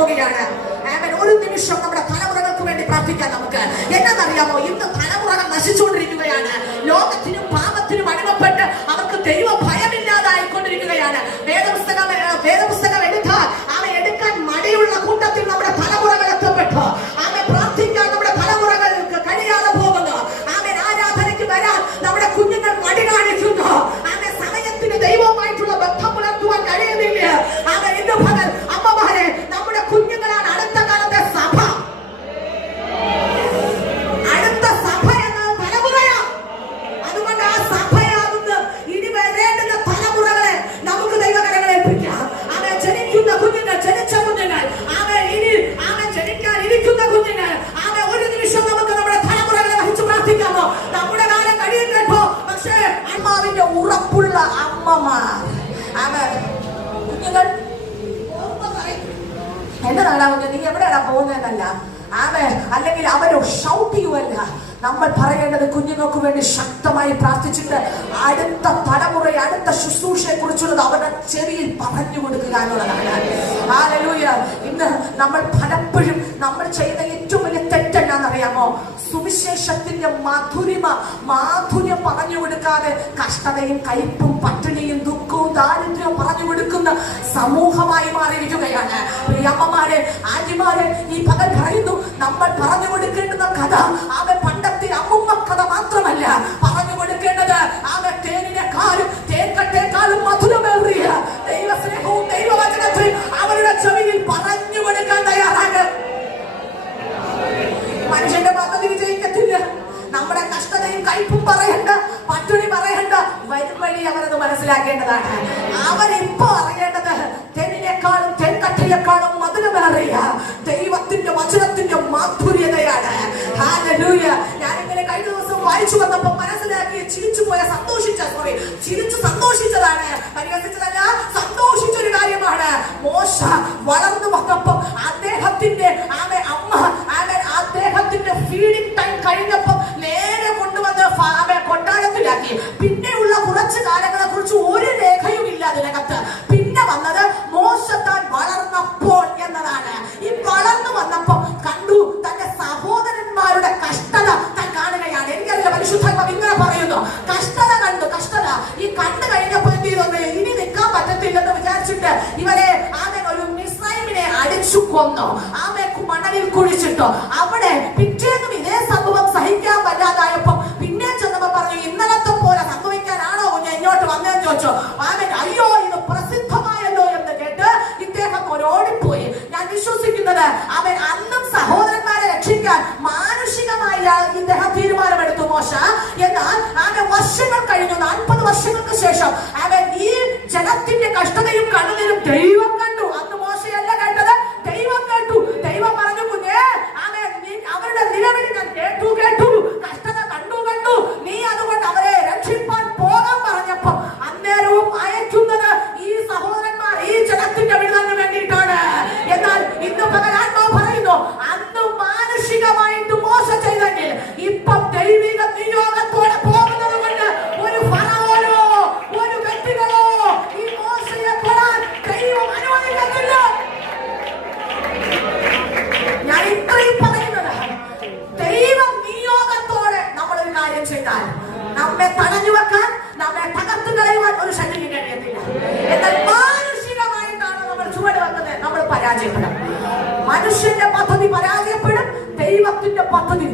പോവുകയാണ്. ഒരു നിമിഷം നമ്മുടെ തലമുറകൾക്ക് വേണ്ടി പ്രാർത്ഥിക്കാൻ നമുക്ക്. എന്നറിയാമോ, ഇന്ന് തലമുറകൾ നശിച്ചുകൊണ്ടിരിക്കുകയാണ്. ലോകത്തിനും പാപത്തിനും അടിമപ്പെട്ട് അവർക്ക് ദൈവ ഭയമില്ലാതായിക്കൊണ്ടിരിക്കുകയാണ്. വേദപുസ്തകം എടുക്കാൻ മടിയുള്ള കൂട്ടത്തിൽ നമ്മുടെ തലമുറകൾ എത്തപ്പെട്ടു. പ്രാർത്ഥിക്കാൻ നമ്മുടെ തലമുറകൾക്ക് കഴിയാതെ പോകുന്നു. ആരാധനയ്ക്ക് വരാൻ നമ്മുടെ കുഞ്ഞുങ്ങൾ മടി കാണിക്കുന്നു. സമയത്തിന് ദൈവവുമായിട്ടുള്ള ബന്ധം പുലർത്തുവാൻ കഴിയുന്നില്ല. ഇന്ന് പകൽ അമ്മമാരെ, നമ്മുടെ കുഞ്ഞുങ്ങളാണ് അടുത്ത കാലത്തെ സഭ. അടുത്ത സഭ എന്ന തലമുറയാണ്. അതുകൊണ്ട് ആ സഭയാകുന്ന ഇനി വരേണ്ടുന്ന തലമുറകളെ നമുക്ക് ദൈവകരങ്ങളെ ഏൽപ്പിക്കാം. ജനിക്കുന്ന കുഞ്ഞുങ്ങൾ, ജനിച്ച കുഞ്ഞുങ്ങൾ, ജനിക്കാനിരിക്കുന്ന കുഞ്ഞുങ്ങൾ, ഒരു നിമിഷം നമുക്ക് നമ്മുടെ തലമുറകളെ വഹിച്ചു പ്രാർത്ഥിക്കാമോ? നമ്മുടെ കാലം കഴിയും കേട്ടോ. പക്ഷേ അമ്മാവിന്റെ ഉറപ്പുള്ള അമ്മമാർ, കുഞ്ഞുങ്ങൾ എന്നതാണാ നീ എവിടെയാണാ പോകുന്നതെന്നല്ല, അല്ലെങ്കിൽ അവരോ ഷൗട്ട് ചെയ്യുവല്ല. നമ്മൾ പറയേണ്ടത് കുഞ്ഞുങ്ങൾക്ക് വേണ്ടി ശക്തമായി പ്രാർത്ഥിച്ചിട്ട് അടുത്ത തലമുറയെ, അടുത്ത ശുശ്രൂഷയെ കുറിച്ചുള്ളത് അവരുടെ ചെവിയിൽ പറഞ്ഞു കൊടുക്കുക എന്നുള്ളതാണ്. ഹല്ലേലൂയ. ഇന്ന് നമ്മൾ പലപ്പോഴും നമ്മൾ ചെയ്യുന്ന ഏറ്റവും വലിയ തെറ്റെന്നാന്നറിയാമോ? സുവിശേഷത്തിന്റെ മാധുര്യം പറഞ്ഞു കൊടുക്കാതെ കഷ്ടതയും കയ്പും പട്ടിണിയും ദുഃഖവും ദാരിദ്ര്യവും പറഞ്ഞു കൊടുക്കുന്ന സമൂഹമായി മാറിയിരിക്കുകയാണ്. അമ്മമാരെ, ആന്റിമാരെ, ഈ പകൽ പറയുന്നു, നമ്മൾ പറഞ്ഞു കൊടുക്കേണ്ടുന്ന കഥ പണ്ടത്തെ അമ്മുമ്മ കഥ മാത്രമല്ല. പറഞ്ഞു കൊടുക്കേണ്ടത് തേൻകട്ടേക്കാളും മധുരമേറിയ ദൈവസ്നേഹവും ദൈവവചനത്തെയും അവരുടെ ചെവിയിൽ പറഞ്ഞു കൊടുക്കാൻ തയ്യാറാണ്. മനുഷ്യന്റെ പദ്ധതി വിജയിക്കത്തില്ല. നമ്മുടെ കഷ്ടതയും കയ്പും പറയണ്ട, പട്ടിണി പറയണ്ട, വരും വഴി അവരത് മനസ്സിലാക്കേണ്ടതാണ്. അവരിപ്പോ അറിയേണ്ടത് തേനിനേക്കാളും തേൻകട്ടയേക്കാളും മധുരമേറിയ ദൈവത്തിന്റെ വചനത്തിന്റെ മാധുര്യതയാണ്. ഹല്ലേലൂയ. ഞാനിങ്ങനെ കഴിഞ്ഞ ദിവസം വായിച്ചു വന്നപ്പോ മനസ്സിലാക്കി ചിരിച്ചു സന്തോഷിച്ചതാണ്, പരിഹസിച്ചതല്ല, സന്തോഷിച്ചൊരു കാര്യമാണ്. മോശ വളർന്നു വന്നപ്പോ അദ്ദേഹത്തിന്റെ അദ്ദേഹത്തിന്റെ ഫീഡിംഗ് ടൈം കഴിഞ്ഞപ്പോ നേരെ കൊണ്ടുവന്ന് കൊട്ടാരത്തിലാക്കി. പിന്നെയുള്ള കുറച്ച് കാലങ്ങളെ കുറിച്ച് ഒരു രേഖയും ഇല്ല അതിനകത്ത്. പിന്നെ വന്നത് മോശ താൻ വളർന്നപ്പോൾ എന്നതാണ്. ഈ വളർന്നു വന്നപ്പോ കണ്ടു തന്റെ സഹോദരന്മാരുടെ കഷ്ടത താൻ കാണുകയാണ്. എനിക്കറിയില്ല, പരിശുദ്ധാത്മാവ് ഇങ്ങനെ പറയുന്നു, കഷ്ടത കണ്ടു. കഷ്ടത ഈ കണ്ടു കഴിഞ്ഞപ്പോ എന്ത് ചെയ്തു? ഇനി നിൽക്കാൻ പറ്റത്തില്ലെന്ന് വിചാരിച്ചിട്ട് ഇവരെ ഒരു മിസ്രൈമിനെ അടിച്ചു കൊന്നു. മണലിൽ കുഴിച്ചിട്ടോ. അവിടെ പിറ്റേന്നും ഇതേ സംഭവം സഹിക്കാൻ പറ്റാതായപ്പോ പിന്നെ ചെന്നപ്പോ പറഞ്ഞു, ഇന്നലത്തെ പോലെ സംഭവിക്കാനാണോ ഞാൻ ഇങ്ങോട്ട് വന്നതെന്ന് ചോദിച്ചോ. അയ്യോ, ഇത് പ്രസിദ്ധമായല്ലോ എന്ന് കേട്ട് ഇദ്ദേഹം ഓടിപ്പോയി. ഞാൻ വിശ്വസിക്കുന്നത് അന്നും സഹോദരന്മാരെ രക്ഷിക്കാൻ മാനുഷികമായി ഇദ്ദേഹം തീരുമാനമെടുത്തു മോശ. എന്നാൽ വർഷങ്ങൾ കഴിഞ്ഞു, 40 വർഷങ്ങൾക്ക് ശേഷം ഈ ജനത്തിന്റെ കഷ്ടതയും കണ്ണുനീരും ദൈവം കണ്ടു. അന്ന് മോശയല്ല കേട്ടത്, ദൈവം കേട്ടു. ദൈവം പറഞ്ഞു, കുഞ്ഞേ, അവരുടെ നിലവിളി ഞാൻ കേട്ടു. കഷ്ടത കണ്ടു. നീ അതുകൊണ്ട് അവരെ രക്ഷിപ്പാൻ പോകാൻ പറഞ്ഞപ്പോ അന്നേരവും അയക്കുന്നത് ഈ സഹോദരന്മാർ ഈ ജനത്തിന്റെ വിടുതലിന് വേണ്ടിയിട്ടാണ്. എന്നാൽ ഇന്ന് പകലാത്മാവ് പറയുന്നു, അന്ന് മാനുഷികമായിട്ട് മോശ ചെയ്തെങ്കിൽ ഇപ്പം ദൈവിക നിയോഗത്തോടെ പോകുന്നത് കൊണ്ട് ഒരു ഫറവോനോ ഒരു വ്യക്തികളോ ഈ മോശയെ തൊടാൻ ദൈവം അനുവദിക്കുന്നില്ല. ഞാൻ ഇത്രയും പറയുന്നത്, ദൈവം നിയോഗത്തോടെ നമ്മളൊരു കാര്യം ചെയ്താൽ നമ്മെ തടഞ്ഞു വെക്കാൻ, നമ്മെ തകർത്ത് കളയുവാൻ ഒരു ശക്തിക്ക് കഴിയത്തില്ല. എന്നാൽ മാനുഷികമായിട്ടാണ് നമ്മൾ ചുവട് വെക്കുന്നത്, നമ്മൾ പരാജയപ്പെടും. മനുഷ്യന്റെ പദ്ധതി പരാജയപ്പെടും, ദൈവത്തിന്റെ പദ്ധതി